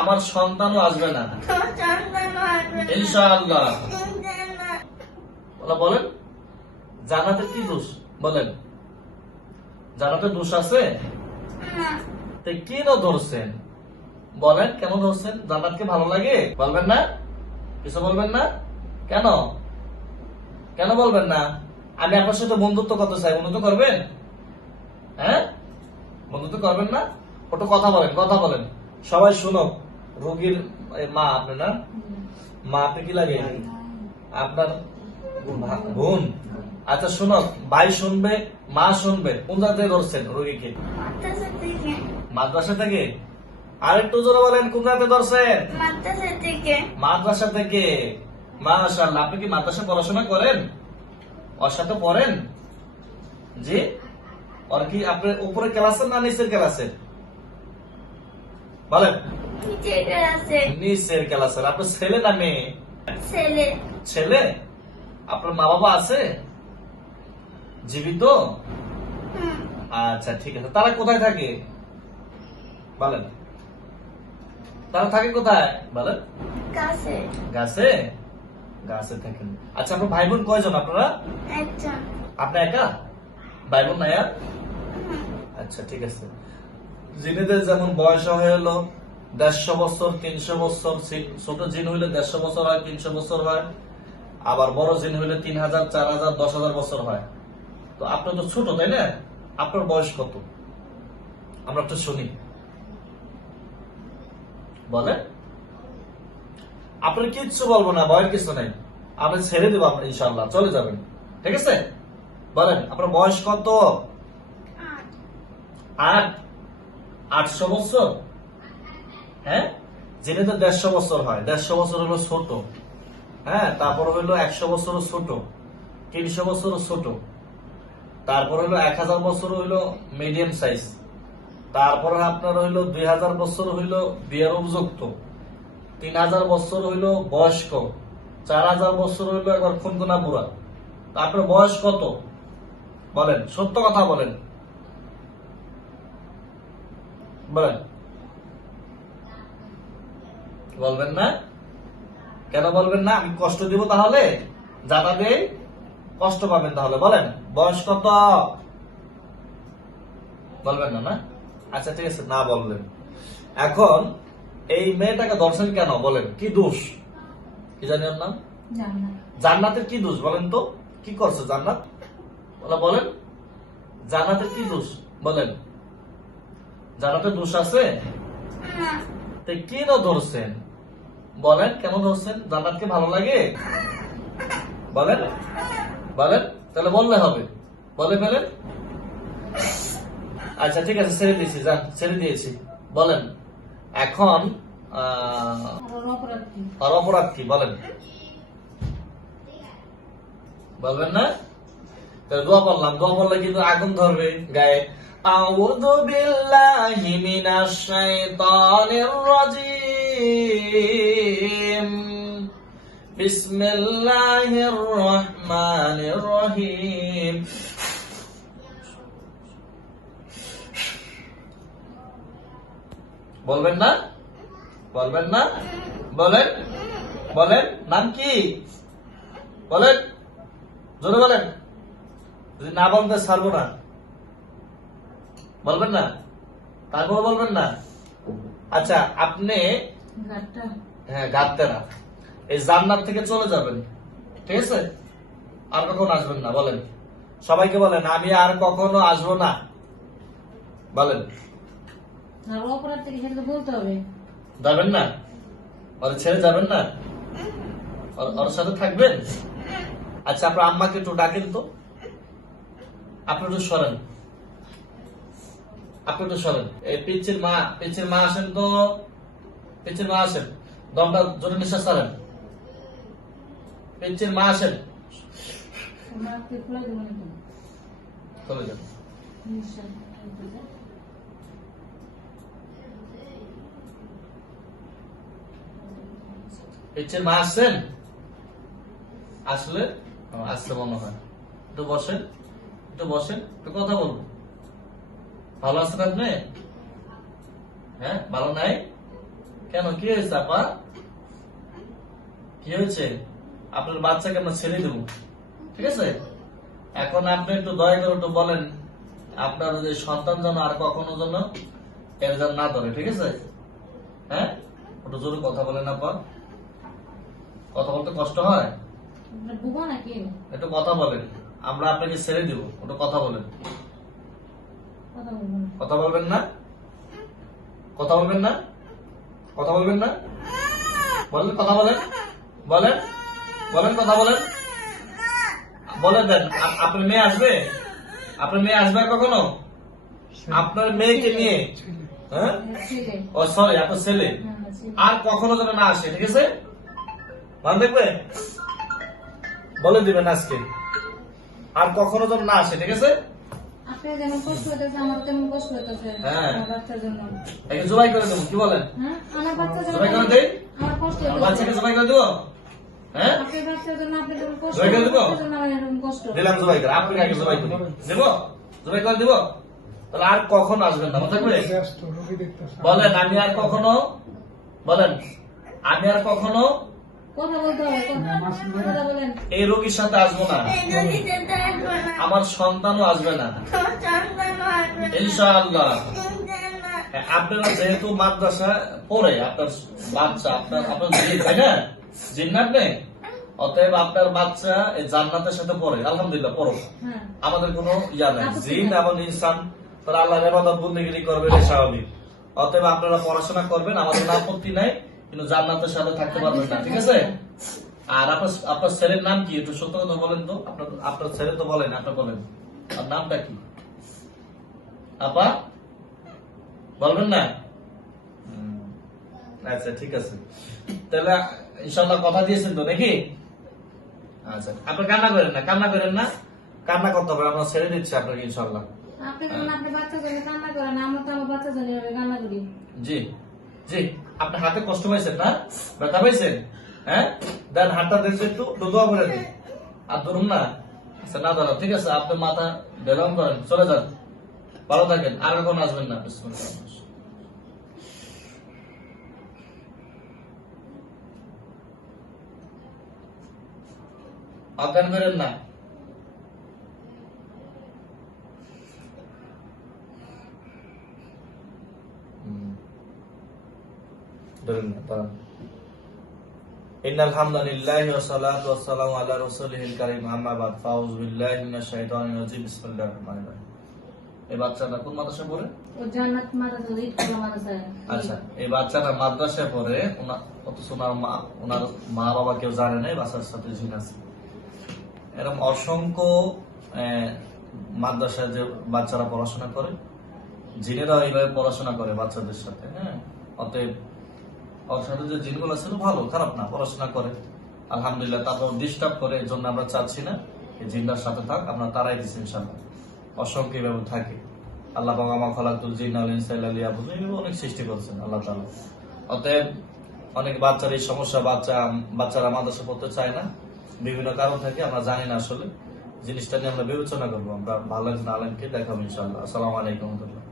আমার সন্তানও আসবে না ইনশাআল্লাহ। বলেন জান্নাতের কি দোষ বলেন? জান্নাতের দোষ আছে? কেন ধরছেন বলেন? কেন ধরছেন? জান্নাতকে ভালো লাগে বলবেন না? কিছু বলবেন না কেন? কেন বলবেন না? আমি আপনার সাথে বন্ধুত্ব করতে চাই, বন্ধুত্ব করবেন? হ্যাঁ, বন্ধুত্ব করবেন না? ওটা কথা বলেন, কথা বলেন, সবাই শুনো। রোগীর মা আপনি না? মা আপনি কি লাগে? আপনার বোন? আচ্ছা শুনো, ভাই শুনবে, মা শুনবে। কোন জায়গা থেকে ধরছেন রোগীকে? মাদ্রাসা থেকে। আরেকটু জোরে বলেন, কোন জায়গা থেকে ধরছেন? মাদ্রাসা থেকে। মাশাআল্লাহ। আপনি কি মাদ্রাসা পড়াশোনা করেন? ওর সাথে পড়েন? জি। ওর কি আপনার উপরে ক্লাসের না নিচের ক্লাসের? বলেন। নিচের ক্লাসের। আপনার ছেলে না মেয়ে? ছেলে। ছেলে? আপনার মা বাবা আছে জীবিত? আচ্ছা ঠিক আছে। তারা কোথায় থাকে বলেন? তারা থাকে কোথায় বলেন? গাছে। গাছে? গাছে থাকেন। আচ্ছা আপনার ভাই বোন কয়জন আপনারা? একজন। আপনি একা? ভাই বোন নাই আর? আচ্ছা ঠিক আছে। জিনেদের যেমন বয়স হয়ে এলো 150 বছর, 300 বছর। ছোট জিন হইলে 150 বছর হয়, 300 বছর হয়। আবার বড় জিন হইলে 3000, 4000, 10,000 বছর হয়। তো আপনি তো ছোট তাই না? আপনার বয়স কত আমরা একটু শুনি বলেন। আপনার কিচ্ছু বলবো না, ভয়ের কিছু নাই। আপনি ছেড়ে দেবো, আপনি ইনশাআল্লাহ চলে যাবেন। ঠিক আছে? বলেন আপনার বয়স কত? 8। 800 বছর? হ্যাঁ, জেনে তো 150 বছর হয়। 150 বছর হলো ছোট। হ্যাঁ, তারপর হইলো 100 বছরও ছোট, 300 বছরও ছোট, তারপর হইলো 1000 বছর হইলো মিডিয়াম সাইজ, তারপরে আপনার হইলো 2000 বছর হইলো বিয়ের উপযুক্ত, 3000 বছর হইলো বয়স্ক, 4000 বছর হইলো একবার খুনকুনা বুড়া। আপনার বয়স কত বলেন? সত্য কথা বলেন, বলেন। বলবেন না? কেন বলবেন না? আমি কষ্ট দিব তাহলে? যাতা দেই কষ্ট পাবেন তাহলে। বলেন বয়স কত? বলবেন না না? আচ্ছা ঠিক আছে, না বললেন। এখন এই মেয়েটাকে ধরছেন কেন বলেন? কি দোষ? কি জানি ওর নাম? জান্নাতের কি দোষ বলেন তো? কি করছে জান্নাত বলেন? জান্নাতের কি দোষ বলেন? জান্নাতের দোষ আছে? কেন ধরছেন বলেন? কেন ধরছেন? জান্নাতকে ভালো লাগে বলেন? বলেন তাহলে বললে হবে, বলে ফেলেন। আচ্ছা ঠিক আছে, ছেড়ে দিয়েছি, যান ছেড়ে দিয়েছি। বলেন এখন আর অপরাধ কি বলেন? বলবেন না? দোয়া পড়লাম, দোয়া পড়লে কিন্তু আগুন ধরবে গায়ে। আউযু বিল্লাহি মিনাশ শাইতানির রাজীম। বিসমিল্লাহির রহমানির রহিম। বলবেন না? বলবেন না? বলেন, বলেন নাম কি বলেন? জোরে বলেন, যদি না বলতে ছাড়বো না। বলবেন না? তারপরে বলবেন না? আচ্ছা আপনি হ্যাঁ গাঁটতে না, এই জান্নাত থেকে চলে যাবেন। ঠিক আছে? আর কখনো আসবেন না। বলেন সবাইকে, বলেন আমি আর কখনো আসবো না। বলেন বলতে হবে। যাবেন না? ওর ছেড়ে যাবেন না? ওর সাথে থাকবেন? আচ্ছা আপনার আম্মাকে একটু ডাকেন তো। আপনি একটু সরেন, আপনি একটু সরেন। এই পিচ্ছির মা, পিচ্ছির মা আসেন তো, পিচ্ছির মা আসেন। দমটা জোরে নিঃশ্বাস ছাড়েন। পিচ্ছির মা আসেন, চলে যান। পিচ্ছির মা আসছেন? আসলে আসতে মনে হয়। একটু বসেন, একটু বসেন, একটু কথা বলবো। ভালো আছেন আপনি? হ্যাঁ, ভালো নাই কেন? কি হয়েছে আপা? কি হয়েছে? আপনার বাচ্চাকে আমরা ছেড়ে দেবো, ঠিক আছে? এখন আপনি একটু দয়া করে একটু বলেন আপনার যে সন্তান যেন আর কখনো যেন এর যেন না ধরে, ঠিক আছে? হ্যাঁ, একটু জোরে কথা বলেন আপা। কথা বলতে কষ্ট হয়? একটু কথা বলেন, আমরা আপনাকে ছেড়ে দিব, একটু কথা বলেন। কথা বলবেন না? কথা বলবেন না? কথা বলবেন না? বলেন, কথা বলেন, বলেন, বলেন, কথা বলেন, বলে দেন। আপনার মেয়ে আসবে? আপনার মেয়ে আসবে আর কখনো? আপনার মেয়েকে নিয়ে, হ্যাঁ, ও সরি, আপনার ছেলে আর কখনো যেন না আসে, ঠিক আছে? ভালো দেখবে, বলে দিবেন আজকে আর কখনো যেন না আসে, ঠিক আছে? আপনার যেমন কষ্ট হইতেছে আমার তেমন কষ্ট হইতেছে হ্যাঁ, আমার বাচ্চার জন্য। একে জবাই করে দেবো, কি বলেন? হ্যাঁ, আমার বাচ্চার জন্য জবাই করে দেই? আমার কষ্ট আমার হইতেছে। বাচ্চাকে জবাই করে দেবো? হ্যাঁ, আপনার বাচ্চার জন্য আপনার যেমন কষ্ট জবাই করে দেবো? বাচ্চার জন্য আমার এরকম কষ্ট। দিলাম জবাই করে, আপনাকে আগে জবাই করি, দেবো? জবাই করে দেবো? তাহলে আর কখনো আসবেন না, মনে থাকবে? বলেন, আমি আর কখনো, বলেন, আমি আর কখনো কথা বলতে হবে, কথা বলেন। এই রোগীর সাথে আসবো না, আমার সন্তানও আসবে না, ইনশাআল্লাহ। আপনারা যেহেতু মাদ্রাসা পড়ে আপনার বাচ্চা, আপনার জিন, তাই না? জিন না আপনি? অতএব আপনার বাচ্চা এই জান্নাতের সাথে পড়ে, আলহামদুলিল্লাহ, পড়ো। হ্যাঁ, আমাদের কোনো ইয়া নাই, জিন এবং ইনসান তারা আল্লাহর ইবাদত বন্দেগী করবে, এটা স্বাভাবিক। অতএব আপনারা পড়াশোনা করবেন, আমাদের কোনো আপত্তি নাই, কিন্তু জান্নাতের সাথে থাকতে পারবেন না, ঠিক আছে? আর আপনার ছেলের নাম কি? একটু সত্য কথা বলেন তো। আপনার ছেলে তো বলেন, আপনার বলেন, আর নামটা কি আপা? বলবেন না? আচ্ছা, ঠিক আছে, তাহলে ইনশাআল্লাহ কথা দিয়েছেন তো নাকি? আচ্ছা, আপনি কান্না করেন না, কান্না করেন না, কান্না করতে হবে, আমরা ছেড়ে দিচ্ছি আপনাকে ইনশাআল্লাহ। আপনি যেমন আপনার বাচ্চার জন্য কান্না করেন, আমরা তো আমার বাচ্চার জন্য এভাবে কান্না করি। জি, জি, আপনার হাতে কষ্ট পাইছেন না? ব্যথা পাইছেন? হ্যাঁ, দেন হাতটা দেন একটু, দোয়া করে দিন। আর ধরুন না, আচ্ছা, না ধরো, ঠিক আছে, আপনি মাথা বেলম করেন, চলে যান, ভালো থাকেন, আর কখন আসবেন না। বিসমিল্লাহ। অজ্ঞান করেন না। ধরেন না, দাঁড়ান। ইন্নাল হামদুলিল্লাহি ওয়া সালাতু ওয়া সালামু আলা রাসূলিল কারীম, আম্মা বাদ, ফাউযু বিল্লাহি মিনাশ শাইতানির রাজীম, বিসমিল্লাহির রহমানির রহিম। এই বাচ্চাটা কোন মাদ্রাসায় পড়ে? ও জান্নাত মাদ্রাসা, ইটখলা মাদ্রাসায়। আচ্ছা, এই বাচ্চাটা মাদ্রাসায় পড়ে, অথচ ওনার মা বাবা কেউ জানে না এই বাচ্চার সাথে জিন আছে। এরকম অসংখ্য মাদ্রাসায় যে বাচ্চারা পড়াশোনা করে, জিনেরা এইভাবে পড়াশোনা করে বাচ্চাদের সাথে। হ্যাঁ, অতএব ওর সাথে যে জিনগুলো ছিল ভালো, খারাপ না, পড়াশোনা করে, আলহামদুলিল্লাহ। তারপর ডিস্টার্ব করে, এই জন্য আমরা চাচ্ছি না এই জিনটার সাথে থাক, আমরা তারাই দিচ্ছি ইনশাআল্লাহ। অসংখ্য এইভাবে থাকে। আল্লাহ পাক আমা খালাকুল জিন্না ওয়াল ইনসা ইল্লা লিয়াবুদুন, এইভাবে অনেক সৃষ্টি করছেন আল্লাহ তাআলা। অতএব অনেক বাচ্চার এই সমস্যা, বাচ্চারা মাদ্রাসা পড়তে চায় না, বিভিন্ন কারণ থাকে, আমরা জানি না আসলে। জিনিসটা নিয়ে আমরা বিবেচনা করবো, আমরা ভালো একজন আলেমকে দেখাবো ইনশাআল্লাহ। আসসালামু আলাইকুম ওয়া রাহমাতুল্লাহ।